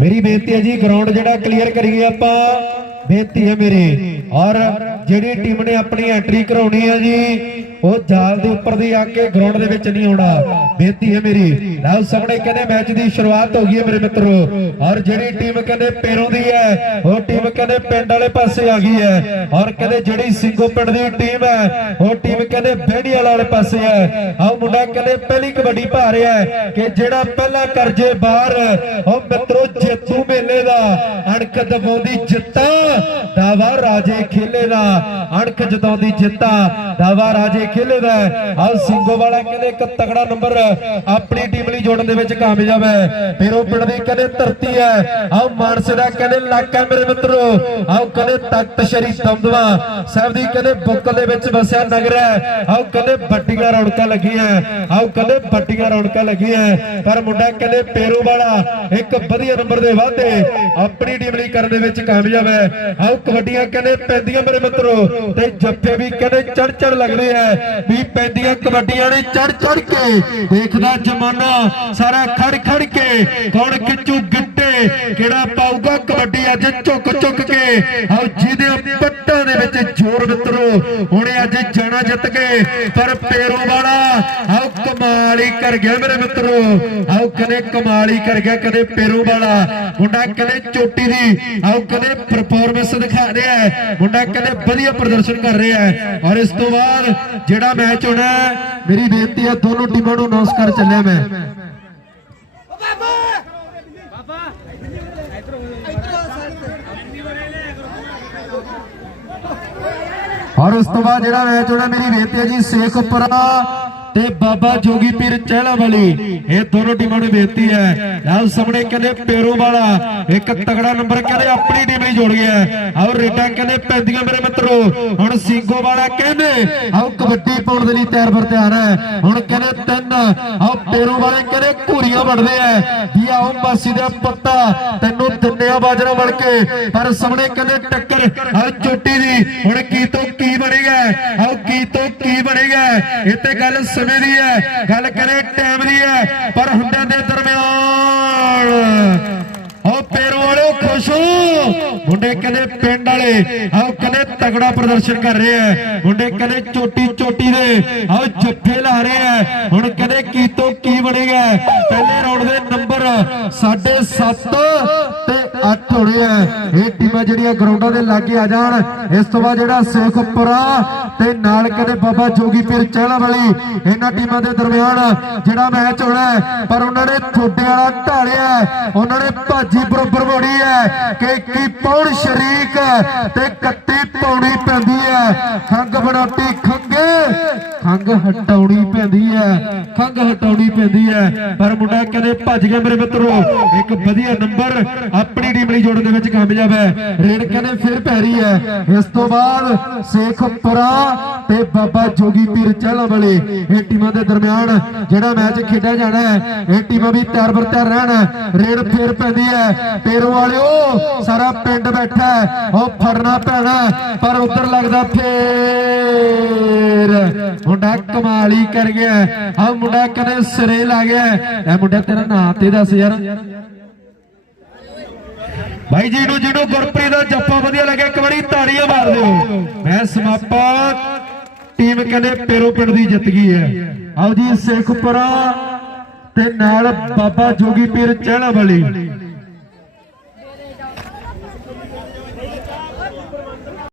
ਮੇਰੀ ਬੇਨਤੀ ਹੈ ਜੀ ਗਰਾਊਂਡ ਜਿਹੜਾ ਕਲੀਅਰ ਕਰੀਏ ਆਪਾਂ, ਬੇਨਤੀ ਹੈ ਮੇਰੀ। ਔਰ ਜਿਹੜੀ ਟੀਮ ਨੇ ਆਪਣੀ ਐਂਟਰੀ ਕਰਾਉਣੀ ਹੈ ਜੀ ਉਹ ਜਾਲ ਦੇ ਉੱਪਰ ਦੀ ਆ ਕੇ ਗਰਾਊਂਡ ਦੇ ਵਿੱਚ ਨਹੀਂ ਆਉਣਾ ਬੇਨਤੀ ਹੈ ਮੇਰੀ। ਲਓ ਸਾਹਮਣੇ ਕਹਿੰਦੇ, ਮੈਚ ਦੀ ਸ਼ੁਰੂਆਤ ਹੋ ਗਈ ਹੈ ਮੇਰੇ ਮਿੱਤਰੋ। ਔਰ ਜਿਹੜੀ ਟੀਮ ਕਹਿੰਦੇ ਪੇਰੋਂ ਦੀ ਹੈ, ਉਹ ਟੀਮ ਕਹਿੰਦੇ ਪਿੰਡ ਵਾਲੇ ਪਾਸੇ ਆ ਗਈ ਹੈ। ਔਰ ਕਹਿੰਦੇ ਜਿਹੜੀ ਸਿੰਘੋ ਪਿੰਡ ਦੀ ਟੀਮ ਹੈ, ਉਹ ਟੀਮ ਕਹਿੰਦੇ ਬੇੜੀ ਵਾਲੇ ਪਾਸੇ ਹੈ। ਆਹ ਮੁੰਡਾ ਕਹਿੰਦੇ ਪਹਿਲੀ ਕਬੱਡੀ ਭਾ ਰਿਹਾ ਹੈ ਕਿ ਜਿਹੜਾ ਪਹਿਲਾ ਕਰਜੇ ਬਾਹਰ, ਉਹ ਮਿੱਤਰੋ ਜੇਤੂ ਮੇਲੇ ਦਾ ਅਣਖ ਦਬਾਉਂਦੀ ਜਿੱਤਾਂ, ਦਾਵਾ ਰਾਜੇ ਖੇਲੇ ਦਾ ਅਣਖ ਜਤਾਉਂਦੀ ਜਿੱਤਾਂ, ਦਾਵਾ ਰਾਜੇ ਖੇਲੇ ਦਾ ਆਹ ਸਿੰਘੋ ਵਾਲਾ ਕਹਿੰਦੇ ਇੱਕ ਤਗੜਾ ਨੰਬਰ ਆਪਣੀ ਟੀਮ ਲਈ ਜੋੜਨ ਦੇ ਵਿੱਚ ਕਾਮਯਾਬ ਹੈ। ਫਿਰ ਉਹ ਪਿੰਡ ਦੀ ਕਹਿੰਦੇ ਧਰਤੀ ਹੈ। ਆਹ ਮਾਨਸੇ ਦਾ ਕਹਿੰਦੇ ਇਲਾਕਾ ਮੇਰੇ ਮਿੱਤਰੋ। ਆਹ ਕਹਿੰਦੇ ਤਖਤ ਸ਼੍ਰੀ ਦਮਦਮਾ ਸਾਹਿਬ ਦੀ ਕਹਿੰਦੇ ਬੁੱਕਲ ਦੇ ਵਿੱਚ ਵਸਿਆ ਨਗਰ ਹੈ। ਆਹ ਕਹਿੰਦੇ ਵੱਡੀਆਂ ਰੌਣਕਾਂ ਲੱਗੀਆਂ। ਆਹ ਕਹਿੰਦੇ ਵੱਡੀਆਂ ਰੌਣਕਾਂ ਲੱਗੀਆਂ। ਪਰ ਮੁੰਡਾ ਕਹਿੰਦੇ ਪੇਰੂ ਵਾਲਾ ਇੱਕ ਵਧੀਆ ਨੰਬਰ ਦੇ ਵਾਧੇ ਆਪਣੀ ਟੀਮ ਲਈ ਕਰਨ ਦੇ ਵਿੱਚ ਕਾਮਯਾਬ ਹੈ। ਆਹ ਕਬੱਡੀਆਂ ਕਹਿੰਦੇ ਪੈਂਦੀਆਂ ਮੇਰੇ ਮਿੱਤਰੋ। ਤੇ ਜੱਫੇ ਵੀ ਕਹਿੰਦੇ ਚੜ ਚੜ ਲੱਗਦੇ ਹੈ। ਵੀ ਪੈਂਦੀਆਂ ਕਬੱਡੀਆਂ ਨੇ ਚੜ ਚੜ ਕੇ। ਦੇਖਦਾ ਜਮਾਨਾ ਸਾਰਾ ਖੜ ਖੜ ਕੇ। ਕੌਣ ਖਿੱਚੂ ਗਿੱਟੇ, ਕਿਹੜਾ ਪਾਊਗਾ ਕਬੱਡੀ ਅੱਜ ਝੁੱਕ ਝੁੱਕ ਕੇ। ਆਹ ਜਿਹਦੇ ਪੱਟਾਂ ਵਿੱਚ ਜ਼ੋਰ ਮਿੱਤਰੋ ਹੁਣੇ ਅੱਜ ਜਾਣਾ ਜਿੱਤ ਗਏ ਪਰ ਪੇਰੋ ਵਾਲਾ ਆਹ ਕਮਾਲ ਹੀ ਕਰ ਗਿਆ ਮੇਰੇ ਮਿੱਤਰੋ। ਆਹ ਕਦੇ ਕਮਾਲ ਹੀ ਕਰ ਗਿਆ, ਕਦੇ ਪੇਰੋ ਵਾਲਾ। ਮੁੰਡਾ ਕਦੇ ਚੋਟੀ ਦੀ ਆਹ ਕਦੇ ਪਰਫਾਰਮੈਂਸ ਦਿਖਾ ਰਿਹਾ ਹੈ। ਮੁੰਡਾ ਕਦੇ ਵਧੀਆ ਪ੍ਰਦਰਸ਼ਨ ਕਰ ਰਿਹਾ ਹੈ। ਔਰ ਇਸ ਤੋਂ ਬਾਅਦ ਜਿਹੜਾ ਮੈਚ ਹੋਣਾ ਮੇਰੀ ਬੇਨਤੀ ਹੈ, ਦੋਨੋਂ ਟੀਮਾਂ ਨੂੰ ਅਨਾਉਂਸ ਕਰ ਚੱਲਿਆ ਮੈਂ। ਔਰ ਉਸ ਤੋਂ ਬਾਅਦ ਜਿਹੜਾ ਮੈਚ ਹੋਣਾ ਮੇਰੀ ਬੇਨਤੀ ਹੈ ਜੀ ਸੇਖਪੁਰਾ ਤੇ ਬਾਬਾ ਜੋਗੀ ਪੀਰ ਚਹਿਲਾ ਵਾਲੀ। ਇਹ ਦੋਨੋਂ ਟੀਮਾਂ ਨੂੰ ਬੇਨਤੀ ਹੈ। ਨਾਲ ਸਾਹਮਣੇ ਕਹਿੰਦੇ ਪੇਰੋ ਵਾਲਾ। ਇੱਕ ਤਗੜਾ ਨੰਬਰ ਕਹਿੰਦੇ ਆਪਣੀ ਟੀਮ ਲਈ ਜੋੜ ਗਿਆ। ਹੈ। ਆਓ ਕਹਿੰਦੇ ਪੈਂਦੀਆਂ ਮੇਰੇ ਮਿੱਤਰੋ। ਹੁਣ ਸਿੰਘੋ ਵਾਲਾ ਕਹਿੰਦੇ ਆਓ ਕਬੱਡੀ ਪਾਉਣ ਦੇ ਲਈ ਤਿਆਰ ਬਰ ਤਿਆਰ ਹੈ। ਹੁਣ ਕਹਿੰਦੇ ਤਿੰਨ ਆਓ ਪੇਰੋ ਵਾਲੇ ਕਹਿੰਦੇ ਘੂਰੀਆਂ ਵੜਦੇ ਆ ਵੀ ਆਓ ਮਾਸੀ ਦਾ ਪੱਤਾ, ਤੈਨੂੰ ਦਿੰਨਿਆ ਬਾਜਰਾ ਵੜ ਕੇ। ਪਰ ਸਾਹਮਣੇ ਕਹਿੰਦੇ ਟੱਕਰ ਆਓ ਚੋਟੀ ਦੀ। ਹੁਣ ਕੀ ਤੋਂ ਕੀ ਬਣੇਗਾ? ਆਓ ਕੀ ਤੋਂ ਬਣੇਗਾ ਇਹ ਗੱਲ ਸਮੇਂ ਦੀ ਹੈ, ਗੱਲ ਕਰੇ ਟਾਈਮ ਦੀ ਹੈ, ਪਰ ਹੁੰਦਿਆਂ ਦੇ ਦਰਮਿਆਨ। ਆਓ ਪੇਰੋ ਵਾਲਿਓ, ਖੁਸ਼ ਹੋ। ਮੁੰਡੇ ਕਹਿੰਦੇ ਪਿੰਡ ਵਾਲੇ, ਆਓ ਕਹਿੰਦੇ ਤਗੜਾ ਪ੍ਰਦਰਸ਼ਨ ਕਰ ਰਹੇ ਆ ਮੁੰਡੇ ਕਹਿੰਦੇ ਚੋਟੀ ਚੋਟੀ ਦੇ, ਆਓ ਜੱਫੇ ਲਾ ਰਹੇ ਆ ਹੁਣ ਕਹਿੰਦੇ ਕੀ ਤੋਂ ਕੀ ਬਣੇਗਾ ਪਹਿਲੇ ਰਾਉਂਡ ਦੇ ਨੰਬਰ 7.5 ਤੇ 8 ਹੋਣੇ ਆ ਇਹ ਟੀਮਾਂ ਜਿਹੜੀਆਂ ਗਰਾਊਂਡਾਂ ਦੇ ਲਾਗੇ ਆ ਜਾਣ। ਇਸ ਤੋਂ ਬਾਅਦ ਜਿਹੜਾ ਸੇਖਪੁਰਾ ਤੇ ਨਾਲ ਕਹਿੰਦੇ ਬਾਬਾ ਜੋਗੀ ਪੀਰ ਚਹਿਲਾ ਵਾਲੀ ਇਹਨਾਂ ਟੀਮਾਂ ਦੇ ਦਰਮਿਆਨ ਜਿਹੜਾ ਮੈਚ ਹੋਣਾ ਹੈ, ਪਰ ਉਹਨਾਂ ਨੇ ਥੋੜੇ ਵਾਲਾ ਢਾਲਿਆ ਉਹਨਾਂ ਨੇ ਭਾਜੀ ਬਰੋਬਰ ਮੋੜੀ ਹੈ ਕਿ ਕੀ ਪੌਣ ਸ਼ਰੀਕ ਤੇ ਕੱਤੀ ਪਾਉਣੀ ਪੈਂਦੀ ਹੈ। ਖੰਗ ਬਣਾਉਟੀ ਖੰਗੇ ਖੰਗ ਹਟਾਉਣੀ ਪੈਂਦੀ ਹੈ ਖੰਗ ਹਟਾਉਣੀ ਪੈਂਦੀ ਹੈ। ਪਰ ਮੁੰਡਾ ਕਹਿੰਦੇ ਭੱਜ ਗਿਆ ਮੇਰੇ ਮਿੱਤਰੋ ਇੱਕ ਵਧੀਆ ਨੰਬਰ ਆਪਣੀ ਟੀਮ ਲਈ ਜੋੜਨ ਦੇ ਵਿੱਚ ਕਾਮਯਾਬ ਹੈ। ਰੇਡ ਕਹਿੰਦੇ ਫਿਰ ਪੈ ਹੈ। ਇਸ ਤੋਂ ਬਾਅਦ ਸੇਖਪੁਰਾ ਤੇ ਬਾਬਾ ਜੋਗੀ ਪੀਰ ਚਹਿਲਾ ਵਾਲੇ ਇਹ ਟੀਮਾਂ ਦੇ ਦਰਮਿਆਨ ਜਿਹੜਾ ਮੈਚ ਖੇਡਿਆ ਜਾਣਾ ਹੈ, ਇਹ ਟੀਮਾਂ ਵੀ ਤਿਆਰ ਬਰ ਤਿਆਰ ਰਹਿਣ। ਰੇਡ ਫੇਰ ਪੈਂਦੀ ਹੈ। ਪੇਰੋ ਵਾਲਿਓ, ਸਾਰਾ ਪਿੰਡ ਬੈਠਾ ਉਹ ਫੜਨਾ ਪੈਣਾ ਪਰ ਉਧਰ ਲੱਗਦਾ ਫੇਰ। ਮੁੰਡਾ ਕਮਾਲੀ ਕਰ ਗਿਆ ਆ ਮੁੰਡਾ ਕਦੇ ਸਿਰੇ ਲਾ ਗਿਆ ਇਹ ਮੁੰਡਾ ਤੇਰਾ ਨਾਂ ਤੇ ਦੱਸ ਯਾਰ। ਭਾਈ ਜੀ ਨੂੰ, ਜਿਹਨੂੰ ਗੁਰਪ੍ਰੀਤ ਦਾ ਜੱਫਾ ਵਧੀਆ ਲੱਗਿਆ, ਇੱਕ ਵਾਰੀ ਤਾੜੀਆਂ ਮਾਰ ਦਿਓ। ਮੈਂ ਸਮਾਪਾ। ਟੀਮ ਕਹਿੰਦੇ ਪੇਰੋ ਪਿੰਡ ਦੀ ਜਿੱਤ ਗਈ ਹੈ। ਆਓ ਜੀ ਸੇਖਪੁਰਾ ਤੇ ਨਾਲ ਬਾਬਾ ਜੋਗੀ ਪੀਰ ਚਹਿਣਾ ਵਾਲੀ।